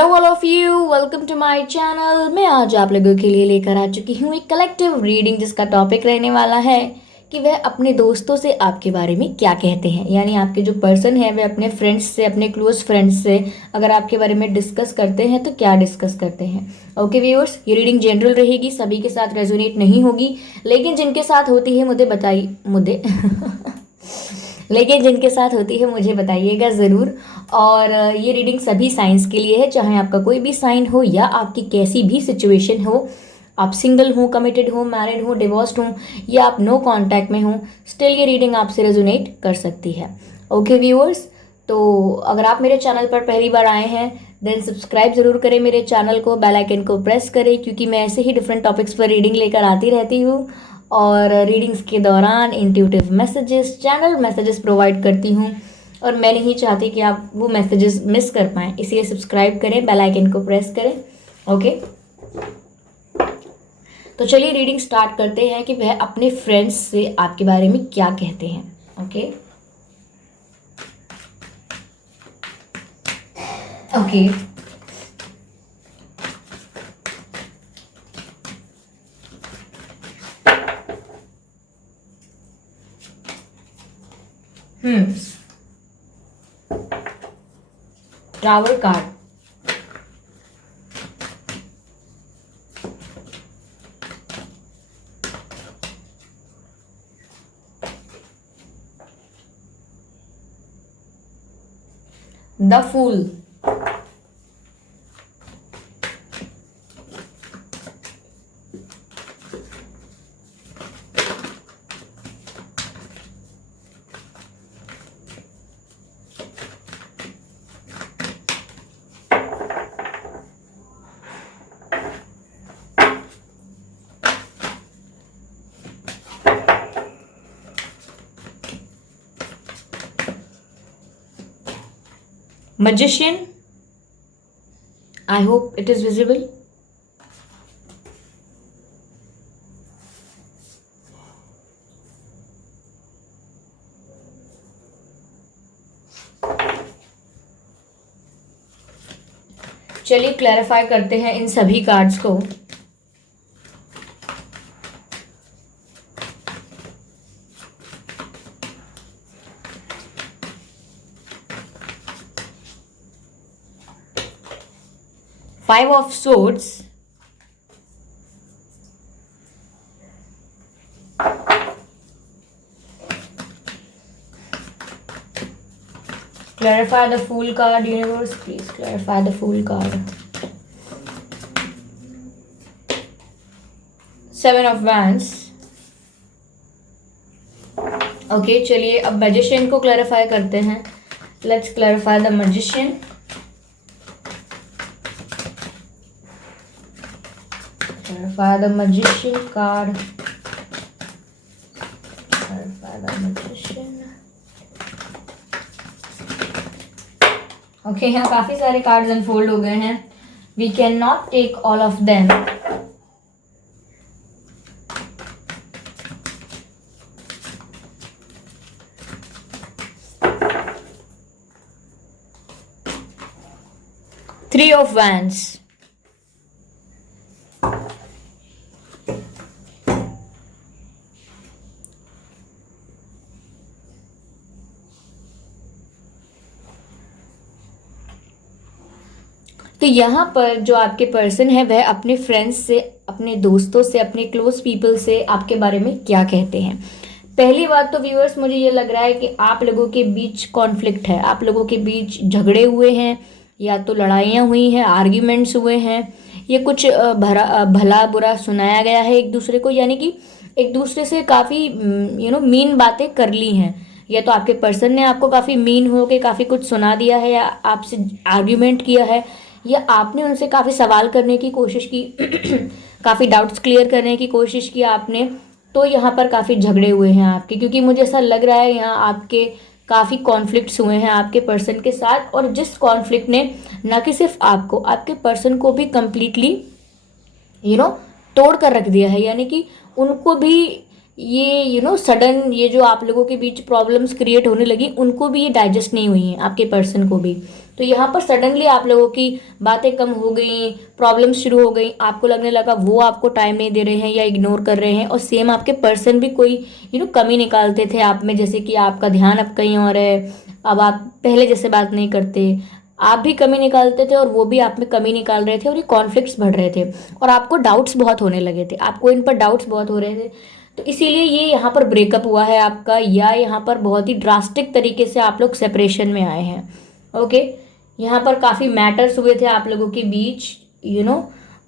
Hello all of you, welcome to my channel. मैं आज आप लोगों के लिए लेकर आ चुकी हूँ एक कलेक्टिव रीडिंग जिसका टॉपिक रहने वाला है कि वह अपने दोस्तों से आपके बारे में क्या कहते हैं। यानी आपके जो पर्सन है वह अपने फ्रेंड्स से, अपने क्लोज फ्रेंड्स से अगर आपके बारे में डिस्कस करते हैं तो क्या डिस्कस करते हैं। ओके व्यूअर्स, ये रीडिंग जनरल रहेगी, सभी के साथ रेजोनेट नहीं होगी, लेकिन जिनके साथ होती है मुझे बताइए मुझे लेकिन जिनके साथ होती है मुझे बताइएगा ज़रूर। और ये रीडिंग सभी साइंस के लिए है, चाहे आपका कोई भी साइन हो या आपकी कैसी भी सिचुएशन हो, आप सिंगल हो, कमिटेड हो, मैरिड हो, डिवोर्स्ड हो या आप नो कांटेक्ट में हो, स्टिल ये रीडिंग आपसे रेजोनेट कर सकती है। ओके व्यूअर्स, तो अगर आप मेरे चैनल पर पहली बार आए हैं देन सब्सक्राइब ज़रूर करें मेरे चैनल को, बेल आइकन को प्रेस करें, क्योंकि मैं ऐसे ही डिफरेंट टॉपिक्स पर रीडिंग लेकर आती रहती हूँ और रीडिंग्स के दौरान intuitive messages, channel messages provide करती हूँ और मैं नहीं चाहती कि आप वो मैसेजेस मिस कर पाएँ, इसलिए सब्सक्राइब करें, बेल आइकन को प्रेस करें। ओके, तो चलिए रीडिंग स्टार्ट करते हैं कि वह अपने फ्रेंड्स से आपके बारे में क्या कहते हैं। Okay okay tower card, the fool, magician. I hope it is visible. चलिए क्लैरिफाई करते हैं इन सभी कार्ड्स को। Five of Swords, clarify the Fool card, universe, please clarify the Fool card. Seven of Wands. Okay, चलिए अब मैजिशियन को clarify करते हैं। Let's clarify the magician. Clarify the magician card. Clarify the magician. Okay, यहाँ काफी सारे cards unfold हो गए हैं। We can not take all of them. Three of wands, तो यहाँ पर जो आपके पर्सन है वह अपने फ्रेंड्स से, अपने दोस्तों से, अपने क्लोज पीपल से आपके बारे में क्या कहते हैं। पहली बात तो व्यूअर्स, मुझे ये लग रहा है कि आप लोगों के बीच कॉन्फ्लिक्ट है, आप लोगों के बीच झगड़े हुए हैं या तो लड़ाइयाँ हुई हैं, आर्ग्यूमेंट्स हुए हैं, ये कुछ भला बुरा सुनाया गया है एक दूसरे को, यानी कि एक दूसरे से काफ़ी मीन बातें कर ली हैं, या तो आपके पर्सन ने आपको काफ़ी मीन हो के काफ़ी कुछ सुना दिया है या आपसे आर्ग्यूमेंट किया है, या आपने उनसे काफ़ी सवाल करने की कोशिश की काफ़ी डाउट्स क्लियर करने की कोशिश की आपने, तो यहाँ पर काफ़ी झगड़े हुए हैं आपके, क्योंकि मुझे ऐसा लग रहा है यहाँ आपके काफ़ी कॉन्फ्लिक्ट्स हुए हैं आपके पर्सन के साथ, और जिस कॉन्फ्लिक्ट ने न कि सिर्फ आपको, आपके पर्सन को भी कम्प्लीटली तोड़ कर रख दिया है, यानी कि उनको भी ये सडन ये जो आप लोगों के बीच प्रॉब्लम्स क्रिएट होने लगी, उनको भी ये डाइजेस्ट नहीं हुई हैं आपके पर्सन को भी। तो यहाँ पर सडनली आप लोगों की बातें कम हो गई, प्रॉब्लम्स शुरू हो गई, आपको लगने लगा वो आपको टाइम नहीं दे रहे हैं या इग्नोर कर रहे हैं। और सेम आपके पर्सन भी कोई कमी निकालते थे आप में, जैसे कि आपका ध्यान अब कहीं और है, अब आप पहले जैसे बात नहीं करते, आप भी कमी निकालते थे और वो भी आप में कमी निकाल रहे थे, और ये कॉन्फ्लिक्ट्स बढ़ रहे थे और आपको डाउट्स बहुत होने लगे थे, आपको इन पर डाउट्स बहुत हो रहे थे। तो इसीलिए ये यहाँ पर ब्रेकअप हुआ है आपका, या यहाँ पर बहुत ही ड्रास्टिक तरीके से आप लोग सेपरेशन में आए हैं। ओके, यहाँ पर काफ़ी मैटर्स हुए थे आप लोगों के बीच।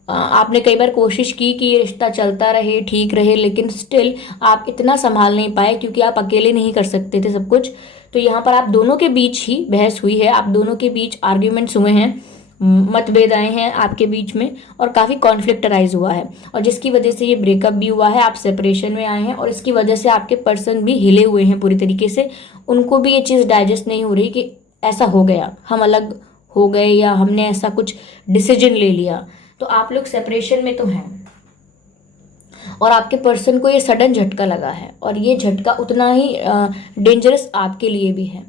आपने कई बार कोशिश की कि ये रिश्ता चलता रहे, ठीक रहे, लेकिन स्टिल आप इतना संभाल नहीं पाए, क्योंकि आप अकेले नहीं कर सकते थे सब कुछ। तो यहाँ पर आप दोनों के बीच ही बहस हुई है, आप दोनों के बीच आर्ग्यूमेंट्स हुए हैं, मतभेद आए हैं आपके बीच में, और काफ़ी कॉन्फ्लिक्ट अराइज हुआ है, और जिसकी वजह से ये ब्रेकअप भी हुआ है, आप सेपरेशन में आए हैं, और इसकी वजह से आपके पर्सन भी हिले हुए हैं पूरी तरीके से। उनको भी ये चीज़ डाइजेस्ट नहीं हो रही कि ऐसा हो गया, हम अलग हो गए, या हमने ऐसा कुछ डिसीजन ले लिया। तो आप लोग सेपरेशन में तो हैं, और आपके पर्सन को ये सडन झटका लगा है, और ये झटका उतना ही डेंजरस आपके लिए भी है।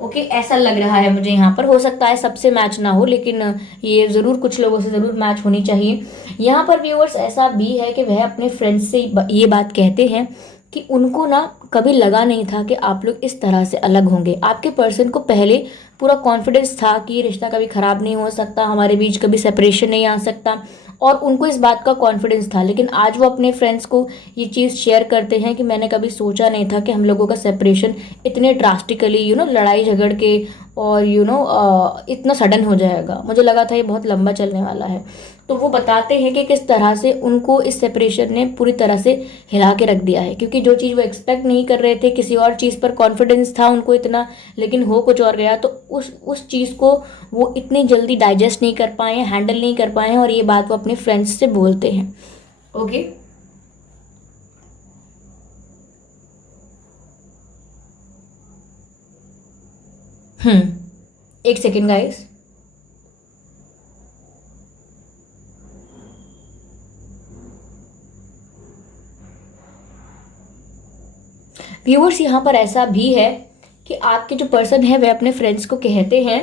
ओके, ऐसा लग रहा है मुझे यहाँ पर। हो सकता है सबसे मैच ना हो, लेकिन ये ज़रूर कुछ लोगों से ज़रूर मैच होनी चाहिए। यहाँ पर व्यूअर्स ऐसा भी है कि वह अपने फ्रेंड्स से ये बात कहते हैं कि उनको ना कभी लगा नहीं था कि आप लोग इस तरह से अलग होंगे। आपके पर्सन को पहले पूरा कॉन्फिडेंस था कि ये रिश्ता कभी ख़राब नहीं हो सकता, हमारे बीच कभी सेपरेशन नहीं आ सकता, और उनको इस बात का कॉन्फिडेंस था। लेकिन आज वो अपने फ्रेंड्स को ये चीज़ शेयर करते हैं कि मैंने कभी सोचा नहीं था कि हम लोगों का सेपरेशन इतने ड्रास्टिकली लड़ाई झगड़ के और इतना सडन हो जाएगा, मुझे लगा था ये बहुत लंबा चलने वाला है। तो वो बताते हैं कि किस तरह से उनको इस सेपरेशन ने पूरी तरह से हिला के रख दिया है, क्योंकि जो चीज़ वो एक्सपेक्ट नहीं कर रहे थे, किसी और चीज़ पर कॉन्फिडेंस था उनको इतना, लेकिन हो कुछ और गया, तो उस चीज़ को वो इतनी जल्दी डाइजेस्ट नहीं कर पाए हैं, हैंडल नहीं कर पाए हैं, और ये बात वो अपने फ्रेंड्स से बोलते हैं। ओके, एक सेकेंड गाइस। व्यूअर्स यहाँ पर ऐसा भी है कि आपके जो पर्सन है वह अपने फ्रेंड्स को कहते हैं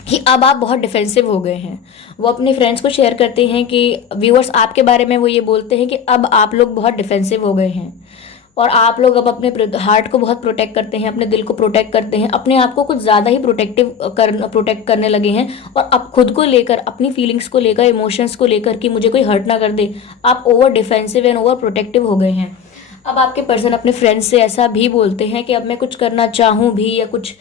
कि अब आप बहुत डिफेंसिव हो गए हैं। वो अपने फ्रेंड्स को शेयर करते हैं कि व्यूअर्स आपके बारे में वो ये बोलते हैं कि अब आप लोग बहुत डिफेंसिव हो गए हैं, और आप लोग अब अपने हार्ट को बहुत प्रोटेक्ट करते हैं, अपने दिल को प्रोटेक्ट करते हैं, अपने आप को कुछ ज़्यादा ही प्रोटेक्ट करने लगे हैं, और अब खुद को लेकर, अपनी फीलिंग्स को लेकर, इमोशंस को लेकर कि मुझे कोई हर्ट ना कर दे, आप over defensive and over protective हो गए हैं। अब आपके पर्सन अपने फ्रेंड्स से ऐसा भी बोलते हैं कि अब मैं कुछ करना चाहूँ भी, या कुछ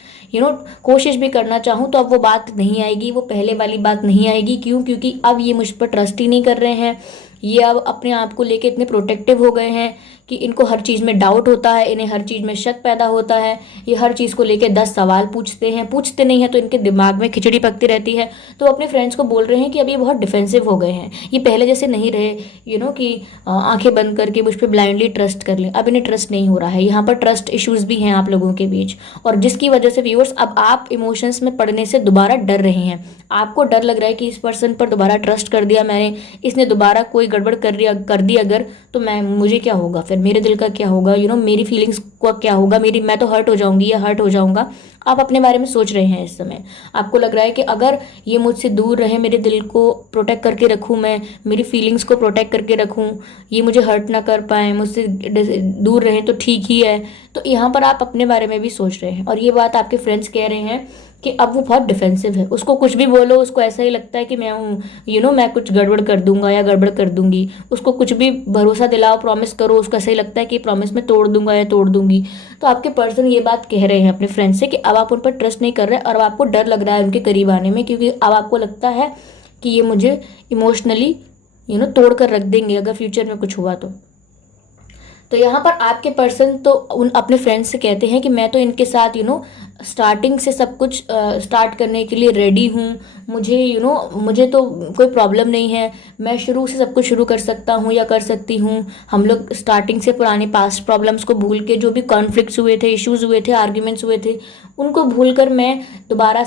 कोशिश भी करना चाहूँ, तो अब वो बात नहीं आएगी, वो पहले वाली बात नहीं आएगी। क्यों? क्योंकि अब ये मुझ पर ट्रस्ट ही नहीं कर रहे हैं, ये अब अपने आप को लेके इतने प्रोटेक्टिव हो गए हैं कि इनको हर चीज़ में डाउट होता है, इन्हें हर चीज़ में शक पैदा होता है, ये हर चीज़ को लेके 10 सवाल पूछते नहीं हैं, तो इनके दिमाग में खिचड़ी पकती रहती है। तो अपने फ्रेंड्स को बोल रहे हैं कि अब ये बहुत डिफेंसिव हो गए हैं, ये पहले जैसे नहीं रहे, कि आंखें बंद करके मुझ पर ब्लाइंडली ट्रस्ट कर लें, अब इन्हें ट्रस्ट नहीं हो रहा है। यहाँ पर ट्रस्ट इश्यूज़ भी हैं आप लोगों के बीच, और जिसकी वजह से व्यूअर्स अब आप इमोशंस में पड़ने से दोबारा डर रहे हैं। आपको डर लग रहा है कि इस पर्सन पर दोबारा ट्रस्ट कर दिया मैंने, इसने दोबारा कोई गड़बड़ कर दी अगर, तो मुझे क्या होगा फिर, मेरे दिल का क्या होगा, मेरी फीलिंग्स का क्या होगा, मैं तो हर्ट हो जाऊंगी या हर्ट हो जाऊंगा। आप अपने बारे में सोच रहे हैं इस समय। आपको लग रहा है कि अगर ये मुझसे दूर रहे, मेरे दिल को प्रोटेक्ट करके रखूँ, मैं मेरी फीलिंग्स को प्रोटेक्ट करके रखूँ, ये मुझे हर्ट ना कर पाए, मुझसे दूर रहें तो ठीक ही है। तो यहाँ पर आप अपने बारे में भी सोच रहे हैं, और ये बात आपके फ्रेंड्स कह रहे हैं कि अब वो बहुत डिफेंसिव है, उसको कुछ भी बोलो उसको ऐसा ही लगता है कि मैं हूँ मैं कुछ गड़बड़ कर दूंगा या गड़बड़ कर दूंगी। उसको कुछ भी भरोसा दिलाओ, प्रॉमिस करो, उसको ऐसा ही लगता है कि प्रॉमिस मैं तोड़ दूंगा या तोड़ दूंगी। तो आपके पर्सन ये बात कह रहे हैं अपने फ्रेंड से कि अब आप उन पर ट्रस्ट नहीं कर रहे, और अब आपको डर लग रहा है उनके करीब आने में, क्योंकि अब आपको लगता है कि ये मुझे इमोशनली तोड़ कर रख देंगे अगर फ्यूचर में कुछ हुआ तो यहाँ पर आपके पर्सन तो उन अपने फ्रेंड्स से कहते हैं कि मैं तो इनके साथ स्टार्टिंग से सब कुछ स्टार्ट करने के लिए रेडी हूँ, मुझे मुझे तो कोई प्रॉब्लम नहीं है, मैं शुरू से सब कुछ शुरू कर सकता हूँ या कर सकती हूँ। हम लोग स्टार्टिंग से पुराने पास्ट प्रॉब्लम्स को भूल के, जो भी कॉन्फ्लिक्ट्स हुए थे, इश्यूज़ हुए थे, आर्ग्यूमेंट्स हुए थे, उनको भूलकर मैं दोबारा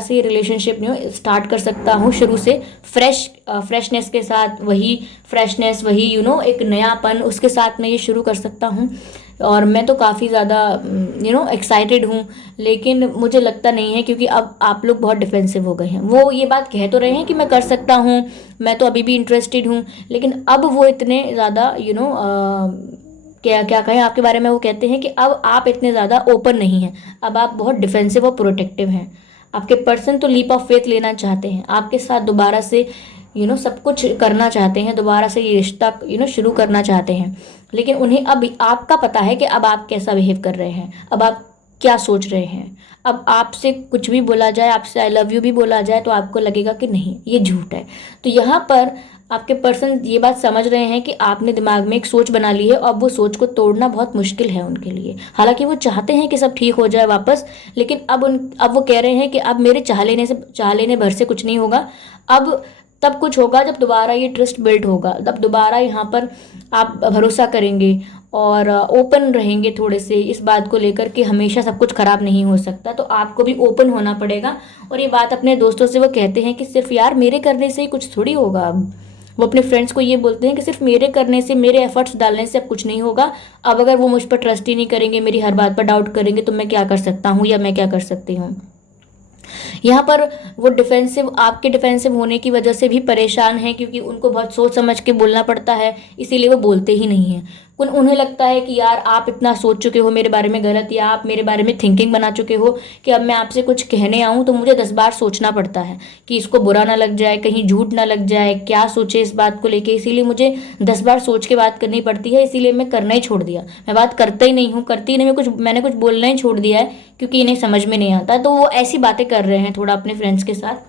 से रिलेशनशिप स्टार्ट कर सकता हूँ शुरू से, फ्रेशनेस के साथ, वही फ्रेशनेस, वही एक नयापन, उसके साथ मैं ये शुरू कर सकता हूँ। और मैं तो काफ़ी ज़्यादा एक्साइटेड हूँ, लेकिन मुझे लगता नहीं है, क्योंकि अब आप लोग बहुत डिफेंसिव हो गए हैं। वो ये बात कह तो रहे हैं कि मैं कर सकता हूँ, मैं तो अभी भी इंटरेस्टेड हूँ, लेकिन अब वो इतने ज़्यादा क्या क्या कहें आपके बारे में, वो कहते हैं कि अब आप इतने ज़्यादा ओपन नहीं हैं, अब आप बहुत डिफेंसिव और प्रोटेक्टिव हैं। आपके पर्सन तो लीप ऑफ फेथ लेना चाहते हैं, आपके साथ दोबारा से सब कुछ करना चाहते हैं, दोबारा से ये रिश्ता शुरू करना चाहते हैं, लेकिन उन्हें अब आपका पता है कि अब आप कैसा बिहेव कर रहे हैं, अब आप क्या सोच रहे हैं। अब आपसे कुछ भी बोला जाए, आपसे आई लव यू भी बोला जाए, तो आपको लगेगा कि नहीं, ये झूठ है। तो यहाँ पर आपके पर्सन ये बात समझ रहे हैं कि आपने दिमाग में एक सोच बना ली है, और वो सोच को तोड़ना बहुत मुश्किल है उनके लिए। हालांकि वो चाहते हैं कि सब ठीक हो जाए वापस, लेकिन अब वो कह रहे हैं कि अब मेरे चाह लेने भर से कुछ नहीं होगा। अब तब कुछ होगा जब दोबारा ये ट्रस्ट बिल्ड होगा, तब दोबारा यहाँ पर आप भरोसा करेंगे और ओपन रहेंगे थोड़े से इस बात को लेकर कि हमेशा सब कुछ खराब नहीं हो सकता। तो आपको भी ओपन होना पड़ेगा। और ये बात अपने दोस्तों से वो कहते हैं कि सिर्फ यार मेरे करने से ही कुछ थोड़ी होगा। अब वो अपने फ्रेंड्स को ये बोलते हैं कि सिर्फ मेरे करने से, मेरे एफर्ट्स डालने से अब कुछ नहीं होगा। अब अगर वो मुझ पर ट्रस्ट ही नहीं करेंगे, मेरी हर बात पर डाउट करेंगे, तो मैं क्या कर सकता हूँ या मैं क्या कर सकती हूँ। यहाँ पर वो डिफेंसिव, आपके डिफेंसिव होने की वजह से भी परेशान हैं, क्योंकि उनको बहुत सोच समझ के बोलना पड़ता है, इसीलिए वो बोलते ही नहीं हैं। उन्हें लगता है कि यार आप इतना सोच चुके हो मेरे बारे में गलत, या आप मेरे बारे में थिंकिंग बना चुके हो कि अब मैं आपसे कुछ कहने आऊँ तो मुझे 10 बार सोचना पड़ता है कि इसको बुरा ना लग जाए, कहीं झूठ ना लग जाए, क्या सोचे इस बात को लेके, इसीलिए मुझे 10 बार सोच के बात करनी पड़ती है। इसीलिए मैं करना ही छोड़ दिया, मैं बात करता ही नहीं हूँ, करती नहीं, मैंने कुछ बोलना ही छोड़ दिया है, क्योंकि इन्हें समझ में नहीं आता। तो वो ऐसी बातें कर रहे हैं थोड़ा अपने फ्रेंड्स के साथ।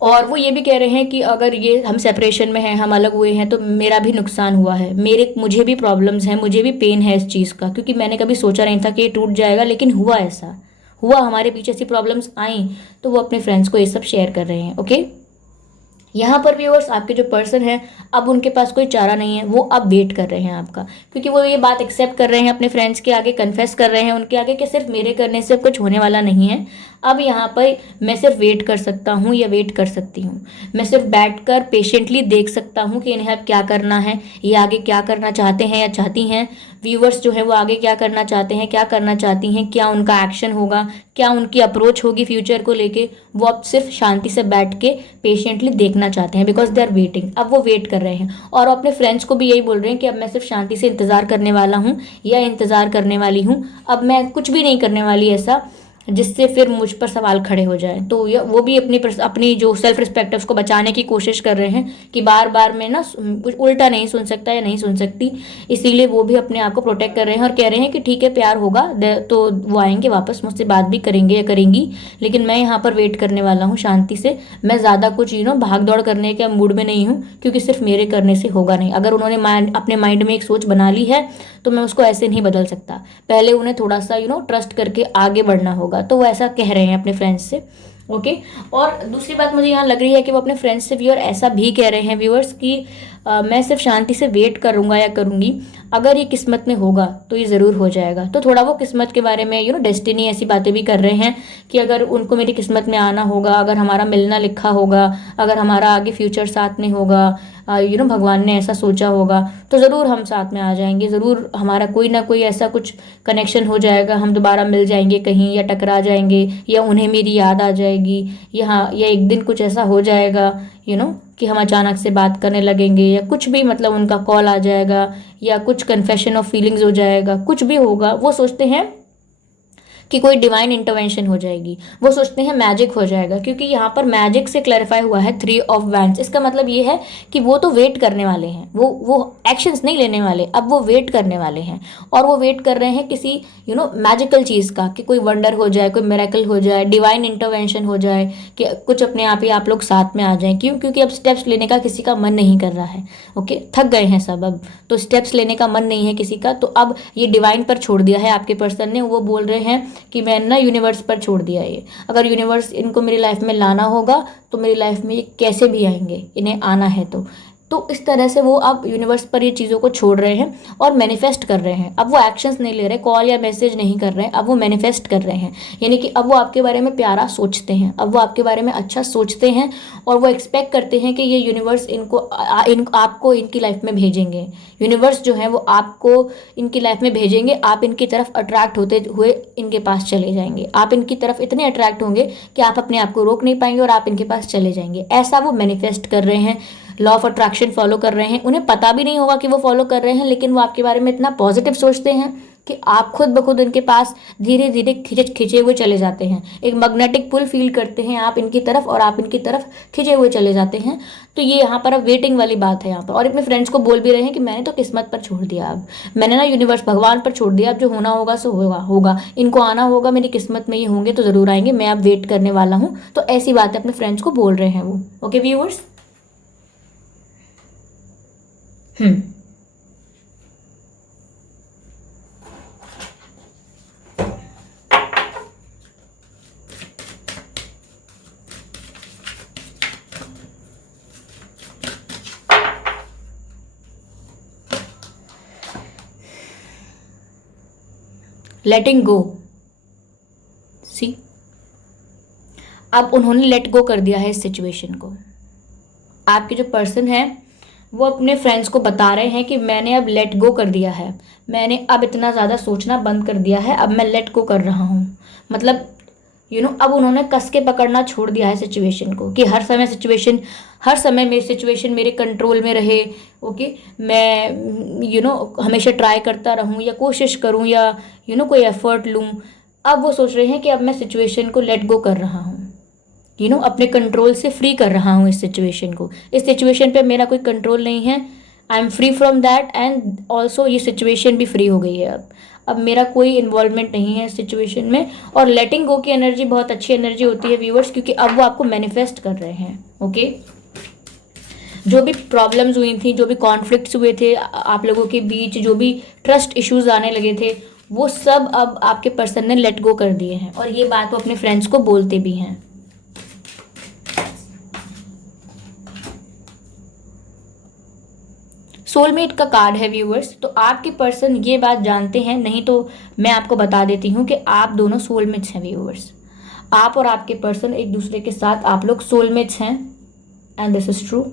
और वो ये भी कह रहे हैं कि अगर ये हम सेपरेशन में हैं, हम अलग हुए हैं, तो मेरा भी नुकसान हुआ है, मुझे भी प्रॉब्लम्स हैं, मुझे भी पेन है इस चीज़ का, क्योंकि मैंने कभी सोचा नहीं था कि ये टूट जाएगा, लेकिन हुआ, ऐसा हुआ, हमारे पीछे ऐसी प्रॉब्लम्स आई। तो वो अपने फ्रेंड्स को ये सब शेयर कर रहे हैं। ओके, यहाँ पर व्यूअर्स आपके जो पर्सन है, अब उनके पास कोई चारा नहीं है, वो अब वेट कर रहे हैं आपका, क्योंकि वो ये बात एक्सेप्ट कर रहे हैं, अपने फ्रेंड्स के आगे कन्फेस कर रहे हैं उनके आगे कि सिर्फ मेरे करने से कुछ होने वाला नहीं है। अब यहाँ पर मैं सिर्फ वेट कर सकता हूँ या वेट कर सकती हूँ, मैं सिर्फ बैठकर पेशेंटली देख सकता हूँ कि इन्हें अब क्या करना है, ये आगे क्या करना चाहते हैं या चाहती हैं। व्यूअर्स जो है वो आगे क्या करना चाहते हैं, क्या करना चाहती हैं, क्या उनका एक्शन होगा, क्या उनकी अप्रोच होगी फ्यूचर को लेके, वो अब सिर्फ शांति से बैठ के पेशेंटली देखना चाहते हैं, बिकॉज दे आर वेटिंग। अब वो वेट कर रहे हैं, और अपने फ्रेंड्स को भी यही बोल रहे हैं कि अब मैं सिर्फ शांति से इंतज़ार करने वाला हूँ या इंतज़ार करने वाली हूँ। अब मैं कुछ भी नहीं करने वाली ऐसा जिससे फिर मुझ पर सवाल खड़े हो जाए। तो वो भी अपनी जो सेल्फ रिस्पेक्ट है उसको बचाने की कोशिश कर रहे हैं कि बार बार मैं ना कुछ उल्टा नहीं सुन सकता या नहीं सुन सकती, इसीलिए वो भी अपने आप को प्रोटेक्ट कर रहे हैं और कह रहे हैं कि ठीक है, प्यार होगा तो वो आएंगे वापस, मुझसे बात भी करेंगे या करेंगी, लेकिन मैं यहाँ पर वेट करने वाला हूँ शांति से। मैं ज़्यादा कुछ भाग दौड़ करने के मूड में नहीं हूँ, क्योंकि सिर्फ मेरे करने से होगा नहीं। अगर उन्होंने अपने माइंड में एक सोच बना ली है तो मैं उसको ऐसे नहीं बदल सकता, पहले उन्हें थोड़ा सा ट्रस्ट करके आगे बढ़ना होगा। तो वो ऐसा कह रहे हैं अपने फ्रेंड्स से। ओके, और दूसरी बात मुझे यहाँ लग रही है कि वो अपने फ्रेंड्स से व्यूअर ऐसा भी कह रहे हैं व्यूअर्स कि मैं सिर्फ शांति से वेट करूँगा या करूँगी, अगर ये किस्मत में होगा तो ये ज़रूर हो जाएगा। तो थोड़ा वो किस्मत के बारे में डेस्टिनी ऐसी बातें भी कर रहे हैं कि अगर उनको मेरी किस्मत में आना होगा, अगर हमारा मिलना लिखा होगा, अगर हमारा आगे फ्यूचर साथ में होगा, भगवान ने ऐसा सोचा होगा, तो ज़रूर हम साथ में आ जाएंगे, ज़रूर हमारा कोई ना कोई ऐसा कुछ कनेक्शन हो जाएगा, हम दोबारा मिल जाएंगे कहीं, या टकरा जाएंगे, या उन्हें मेरी याद आ जाएगी, या एक दिन कुछ ऐसा हो जाएगा कि हम अचानक से बात करने लगेंगे, या कुछ भी, मतलब उनका कॉल आ जाएगा, या कुछ कन्फेशन ऑफ फीलिंग्स हो जाएगा, कुछ भी होगा। वो सोचते हैं कि कोई डिवाइन इंटरवेंशन हो जाएगी, वो सोचते हैं मैजिक हो जाएगा, क्योंकि यहाँ पर मैजिक से क्लैरिफाई हुआ है 3 ऑफ वैंड्स। इसका मतलब ये है कि वो तो वेट करने वाले हैं, वो एक्शंस नहीं लेने वाले, अब वो वेट करने वाले हैं। और वो वेट कर रहे हैं किसी मैजिकल चीज़ का, कि कोई वंडर हो जाए, कोई मिरेकल हो जाए, डिवाइन इंटरवेंशन हो जाए, कि कुछ अपने आप ही आप लोग साथ में आ जाएं। क्यों? क्योंकि अब स्टेप्स लेने का किसी का मन नहीं कर रहा है। ओके, थक गए हैं सब, अब तो स्टेप्स लेने का मन नहीं है किसी का, तो अब ये डिवाइन पर छोड़ दिया है आपके पर्सन ने। वो बोल रहे हैं कि मैं ना यूनिवर्स पर छोड़ दिया ये, अगर यूनिवर्स इनको मेरी लाइफ में लाना होगा तो मेरी लाइफ में ये कैसे भी आएंगे, इन्हें आना है तो तो इस तरह से वो अब यूनिवर्स पर ये चीज़ों को छोड़ रहे हैं और मैनिफेस्ट कर रहे हैं। अब वो एक्शंस नहीं ले रहे, कॉल या मैसेज नहीं कर रहे हैं, अब वो मैनिफेस्ट कर रहे हैं। यानी कि अब वो आपके बारे में प्यारा सोचते हैं, अब वो आपके बारे में अच्छा सोचते हैं और वो एक्सपेक्ट करते हैं कि ये यूनिवर्स आपको इनकी लाइफ में भेजेंगे। यूनिवर्स जो है वो आपको इनकी लाइफ में भेजेंगे, आप इनकी तरफ अट्रैक्ट होते हुए इनके पास चले जाएंगे। आप इनकी तरफ इतने अट्रैक्ट होंगे कि आप अपने आप को रोक नहीं पाएंगे और आप इनके पास चले जाएंगे। ऐसा वो मैनिफेस्ट कर रहे हैं, लॉ ऑफ अट्रैक्शन फॉलो कर रहे हैं। उन्हें पता भी नहीं होगा कि वो फॉलो कर रहे हैं, लेकिन वो आपके बारे में इतना पॉजिटिव सोचते हैं कि आप खुद ब खुद इनके पास धीरे धीरे खिंचे हुए चले जाते हैं। एक मैग्नेटिक पुल फील करते हैं आप इनकी तरफ और आप इनकी तरफ खिंचे हुए चले जाते हैं। तो ये यहाँ पर अब वेटिंग वाली बात है यहाँ पर। और अपने फ्रेंड्स को बोल भी रहे हैं कि मैंने तो किस्मत पर छोड़ दिया, अब मैंने ना यूनिवर्स भगवान पर छोड़ दिया, अब जो होना होगा सो होगा होगा, इनको आना होगा, मेरी किस्मत में ये होंगे तो ज़रूर आएंगे, मैं अब वेट करने वाला हूँ। तो ऐसी बातें अपने फ्रेंड्स को बोल रहे हैं वो। Okay viewers. लेटिंग गो, सी, अब उन्होंने लेट गो कर दिया है इस सिचुएशन को। आपके जो पर्सन है वो अपने फ्रेंड्स को बता रहे हैं कि मैंने अब लेट गो कर दिया है, मैंने अब इतना ज़्यादा सोचना बंद कर दिया है, अब मैं लेट गो कर रहा हूँ। मतलब अब उन्होंने कस के पकड़ना छोड़ दिया है सिचुएशन को कि हर समय मेरी सिचुएशन मेरे कंट्रोल में रहे। ओके, मैं हमेशा ट्राई करता रहूँ या कोशिश करूँ या कोई एफर्ट लूँ। अब वो सोच रहे हैं कि अब मैं सिचुएशन को लेट गो कर रहा हूँ, अपने कंट्रोल से फ्री कर रहा हूँ इस सिचुएशन को। इस सिचुएशन पे मेरा कोई कंट्रोल नहीं है, I am free from that and also ये सिचुएशन भी फ्री हो गई है। अब मेरा कोई इन्वॉल्वमेंट नहीं है इस सिचुएशन में। और लेटिंग गो की एनर्जी बहुत अच्छी एनर्जी होती है व्यूअर्स, क्योंकि अब वो आपको मैनिफेस्ट कर रहे हैं। ओके, जो भी प्रॉब्लम्स हुई थी, जो भी कॉन्फ्लिक्ट्स हुए थे आप लोगों के बीच, जो भी ट्रस्ट इश्यूज आने लगे थे, वो सब अब आपके पर्सन ने लेट गो कर दिए हैं। और ये बात वो अपने फ्रेंड्स को बोलते भी हैं। सोलमेट का कार्ड है व्यूअर्स, तो आपके पर्सन ये बात जानते हैं, नहीं तो मैं आपको बता देती हूँ कि आप दोनों सोलमेट्स हैं व्यूअर्स। आप और आपके पर्सन एक दूसरे के साथ आप लोग सोलमेट्स हैं एंड दिस इज ट्रू।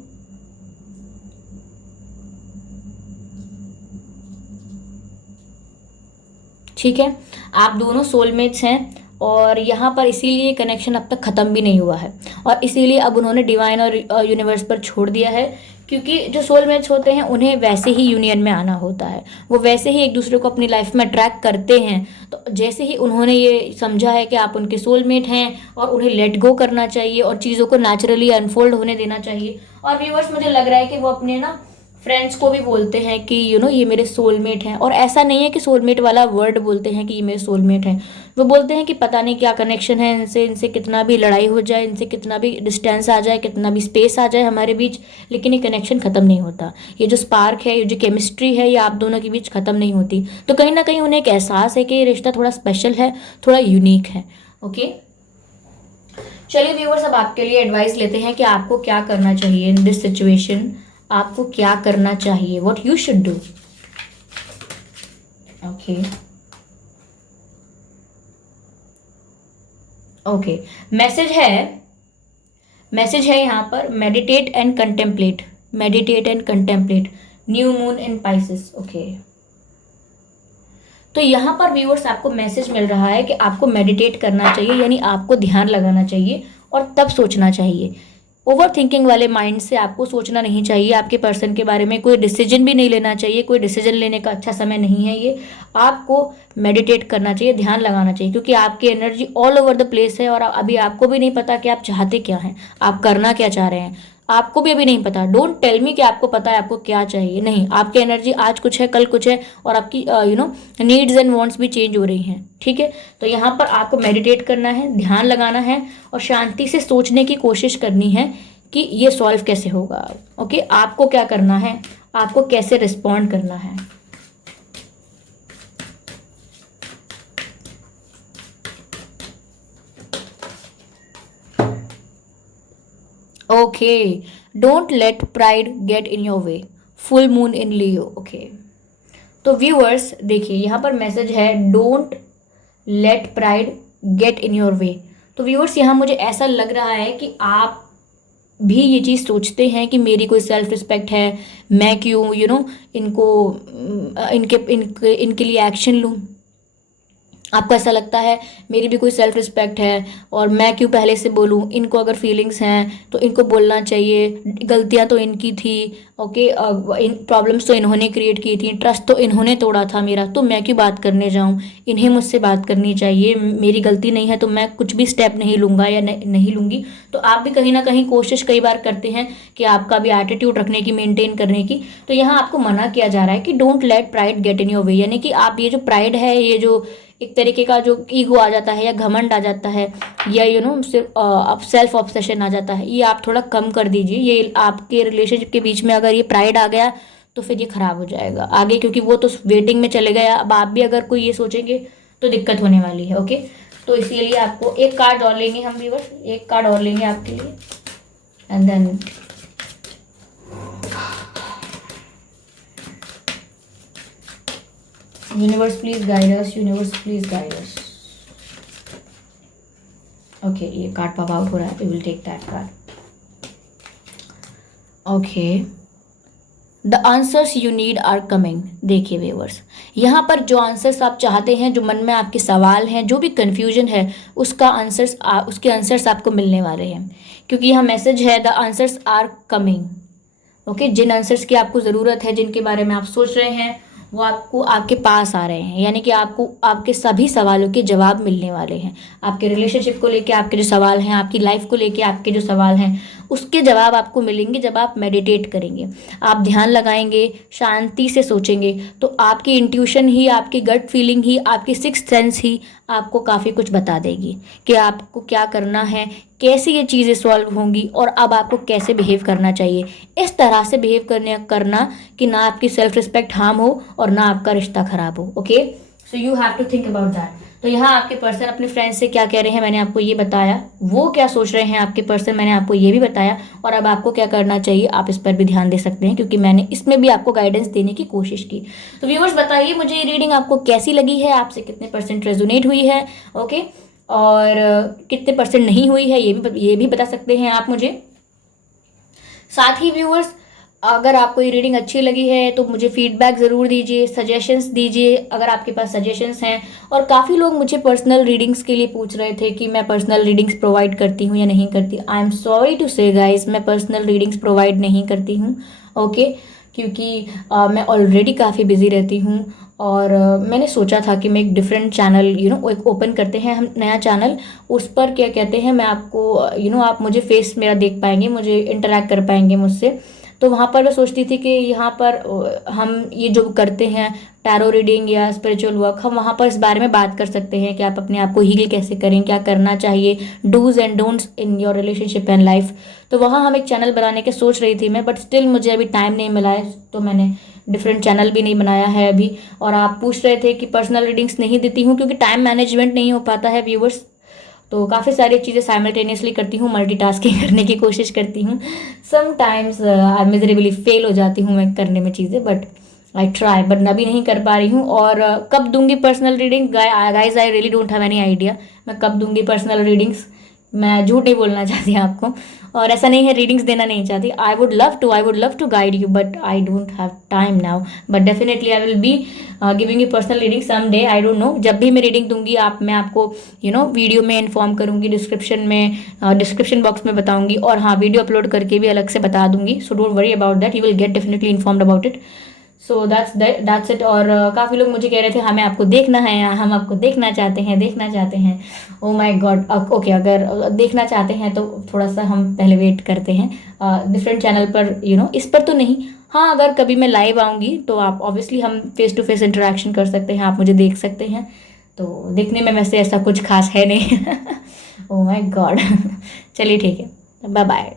ठीक है, आप दोनों सोलमेट्स हैं और यहाँ पर इसीलिए कनेक्शन अब तक ख़त्म भी नहीं हुआ है और इसीलिए अब उन्होंने डिवाइन और यूनिवर्स पर छोड़ दिया है, क्योंकि जो सोलमेट्स होते हैं उन्हें वैसे ही यूनियन में आना होता है, वो वैसे ही एक दूसरे को अपनी लाइफ में अट्रैक्ट करते हैं। तो जैसे ही उन्होंने ये समझा है कि आप उनके सोलमेट हैं और उन्हें लेट गो करना चाहिए और चीज़ों को नेचुरली अनफोल्ड होने देना चाहिए। और व्यूअर्स, मुझे लग रहा है कि वो अपने ना फ्रेंड्स को भी बोलते हैं कि ये मेरे सोलमेट हैं। और ऐसा नहीं है कि सोलमेट वाला वर्ड बोलते हैं कि ये मेरे सोलमेट हैं, वो बोलते हैं कि पता नहीं क्या कनेक्शन है इनसे, इनसे कितना भी लड़ाई हो जाए, इनसे कितना भी डिस्टेंस आ जाए, कितना भी स्पेस आ जाए हमारे बीच, लेकिन ये कनेक्शन ख़त्म नहीं होता। ये जो स्पार्क है, ये जो केमिस्ट्री है, ये आप दोनों के बीच ख़त्म नहीं होती। तो कहीं ना कहीं उन्हें एक एहसास है कि ये रिश्ता थोड़ा स्पेशल है, थोड़ा यूनिक है। ओके, चलिए व्यूअर्स, अब आपके लिए एडवाइस लेते हैं कि आपको क्या करना चाहिए इन दिस सिचुएशन। आपको क्या करना चाहिए, what you should do. Okay okay, message है यहाँ पर, meditate and contemplate, meditate and contemplate, new moon in Pisces. Okay, तो यहाँ पर व्यूअर्स आपको मैसेज मिल रहा है कि आपको मेडिटेट करना चाहिए, यानी आपको ध्यान लगाना चाहिए और तब सोचना चाहिए। ओवर थिंकिंग वाले माइंड से आपको सोचना नहीं चाहिए, आपके पर्सन के बारे में कोई डिसीजन भी नहीं लेना चाहिए, कोई डिसीजन लेने का अच्छा समय नहीं है ये। आपको मेडिटेट करना चाहिए, ध्यान लगाना चाहिए, क्योंकि आपकी energy all over the place है और अभी आपको भी नहीं पता कि आप चाहते क्या हैं, आप करना क्या चाह रहे हैं, आपको भी अभी नहीं पता। डोंट टेल मी कि आपको पता है आपको क्या चाहिए, नहीं, आपकी एनर्जी आज कुछ है, कल कुछ है, और आपकी नीड्स एंड वांट्स भी चेंज हो रही हैं। ठीक है, तो यहाँ पर आपको मेडिटेट करना है, ध्यान लगाना है और शांति से सोचने की कोशिश करनी है कि ये सॉल्व कैसे होगा। ओके, आपको क्या करना है, आपको कैसे रिस्पॉन्ड करना है। Okay, don't let pride get in your way, full moon in Leo. Okay, तो व्यूअर्स देखिए यहाँ पर मैसेज है don't let pride get in your way. तो व्यूअर्स यहाँ मुझे ऐसा लग रहा है कि आप भी ये चीज़ सोचते हैं कि मेरी कोई सेल्फ रिस्पेक्ट है, मैं क्यों इनको इनके लिए एक्शन लूँ। आपको ऐसा लगता है मेरी भी कोई सेल्फ रिस्पेक्ट है और मैं क्यों पहले से बोलूँ, इनको अगर फीलिंग्स हैं तो इनको बोलना चाहिए, गलतियाँ तो इनकी थी। ओके, इन प्रॉब्लम्स तो इन्होंने क्रिएट की थी, ट्रस्ट तो इन्होंने तोड़ा था मेरा, तो मैं क्यों बात करने जाऊँ, इन्हें मुझसे बात करनी चाहिए, मेरी गलती नहीं है तो मैं कुछ भी स्टेप नहीं लूँगा या नहीं लूँगी। तो आप भी कहीं ना कहीं कोशिश कई बार करते हैं कि आपका भी एटीट्यूड रखने की, मेंटेन करने की। तो यहाँ आपको मना किया जा रहा है कि don't let pride get in your way, यानी कि आप ये जो प्राइड है, ये जो एक तरीके का जो ईगो आ जाता है या घमंड आ जाता है या सिर्फ सेल्फ ऑब्सेशन आ जाता है, ये आप थोड़ा कम कर दीजिए। ये आपके रिलेशनशिप के बीच में अगर ये प्राइड आ गया तो फिर ये खराब हो जाएगा आगे, क्योंकि वो तो वेटिंग में चले गया। अब आप भी अगर कोई ये सोचेंगे तो दिक्कत होने वाली है। ओके, तो इसीलिए आपको एक कार्ड और लेंगे हम व्यूअर्स, एक कार्ड और लेंगे आपके लिए and then universe please guide us, universe please guide us. Okay, ये कार्ड पॉप आउट हो रहा है, we will take that card. Okay, the answers you need are coming. देखिए व्यूअर्स, यहाँ पर जो आंसर्स आप चाहते हैं, जो मन में आपके सवाल हैं, जो भी कन्फ्यूजन है, उसके आंसर्स आपको मिलने वाले हैं, क्योंकि यहाँ मैसेज है the answers are coming. Okay, जिन आंसर्स की आपको ज़रूरत है, जिनके बारे में आप सोच रहे हैं, वो आपको आपके पास आ रहे हैं, यानी कि आपको आपके सभी सवालों के जवाब मिलने वाले हैं। आपके रिलेशनशिप को लेके आपके जो सवाल हैं, आपकी लाइफ को लेके आपके जो सवाल हैं, उसके जवाब आपको मिलेंगे जब आप मेडिटेट करेंगे, आप ध्यान लगाएंगे, शांति से सोचेंगे। तो आपकी इंट्यूशन ही, आपकी गट फीलिंग ही, आपकी सिक्स्थ सेंस ही आपको काफ़ी कुछ बता देगी कि आपको क्या करना है, कैसे ये चीज़ें सॉल्व होंगी और अब आपको कैसे बिहेव करना चाहिए। इस तरह से बिहेव करना कि ना आपकी सेल्फ रिस्पेक्ट हार्म हो और ना आपका रिश्ता खराब हो। Okay, so you have to think about that. तो यहाँ आपके पर्सन अपने फ्रेंड्स से क्या कह रहे हैं मैंने आपको ये बताया, वो क्या सोच रहे हैं आपके पर्सन मैंने आपको ये भी बताया, और अब आपको क्या करना चाहिए आप इस पर भी ध्यान दे सकते हैं, क्योंकि मैंने इसमें भी आपको गाइडेंस देने की कोशिश की। तो व्यूअर्स बताइए मुझे ये रीडिंग आपको कैसी लगी है, आपसे कितने % रेजोनेट हुई है, ओके, और कितने % नहीं हुई है ये भी बता सकते हैं आप मुझे। साथ ही व्यूअर्स अगर आपको ये रीडिंग अच्छी लगी है तो मुझे फीडबैक ज़रूर दीजिए, सजेशंस दीजिए अगर आपके पास सजेशंस हैं। और काफ़ी लोग मुझे पर्सनल रीडिंग्स के लिए पूछ रहे थे कि मैं पर्सनल रीडिंग्स प्रोवाइड करती हूँ या नहीं करती। आई एम सॉरी टू से गाइस, मैं पर्सनल रीडिंग्स प्रोवाइड नहीं करती हूँ, ओके, क्योंकि मैं ऑलरेडी काफ़ी बिजी रहती हूँ। और मैंने सोचा था कि मैं एक डिफरेंट चैनल एक ओपन करते हैं हम, नया चैनल, उस पर क्या कहते हैं मैं आपको आप मुझे फेस मेरा देख पाएंगे, मुझे इंटरेक्ट कर पाएंगे मुझसे। तो वहाँ पर मैं सोचती थी कि यहाँ पर हम ये जो करते हैं टैरो रीडिंग या स्पिरिचुअल वर्क, हम वहाँ पर इस बारे में बात कर सकते हैं कि आप अपने आप को हील कैसे करें, क्या करना चाहिए, dos and don'ts in your relationship and life. तो वहाँ हम एक चैनल बनाने की सोच रही थी मैं, बट स्टिल मुझे अभी टाइम नहीं मिला है, तो मैंने डिफरेंट चैनल भी नहीं बनाया है अभी। और आप पूछ रहे थे कि पर्सनल रीडिंग्स नहीं देती हूँ क्योंकि टाइम मैनेजमेंट नहीं हो पाता है व्यूवर्स। तो काफ़ी सारी चीज़ें साइमल्टेनियसली करती हूँ, मल्टीटास्किंग करने की कोशिश करती हूँ। समटाइम्स आई मिजरेबली फेल हो जाती हूँ मैं करने में चीज़ें, बट आई ट्राई, बट अभी नहीं कर पा रही हूँ। और कब दूंगी personal reading guys, I really don't have any idea मैं कब दूंगी पर्सनल रीडिंग्स। मैं झूठ नहीं बोलना चाहती आपको, और ऐसा नहीं है रीडिंग्स देना नहीं चाहती। I would love to guide you, but I don't have time now, but definitely I will be giving you personal reading some day, I don't know. जब भी मैं रीडिंग दूंगी मैं आपको वीडियो में इन्फॉर्म करूंगी, डिस्क्रिप्शन बॉक्स में बताऊंगी, और हाँ वीडियो अपलोड करके भी अलग से बता दूंगी। So don't worry about that, you will get definitely informed about it. So that's it. और काफ़ी लोग मुझे कह रहे थे हमें आपको देखना है, हम आपको देखना चाहते हैं। ओ माय गॉड, ओके, अगर देखना चाहते हैं तो थोड़ा सा हम पहले वेट करते हैं डिफरेंट चैनल पर, इस पर तो नहीं। हाँ, अगर कभी मैं लाइव आऊँगी तो आप ऑब्वियसली हम फेस टू फेस इंटरेक्शन कर सकते हैं, आप मुझे देख सकते हैं। तो देखने में वैसे ऐसा कुछ खास है नहीं। Oh my God. चलिए ठीक है, बाय बाय।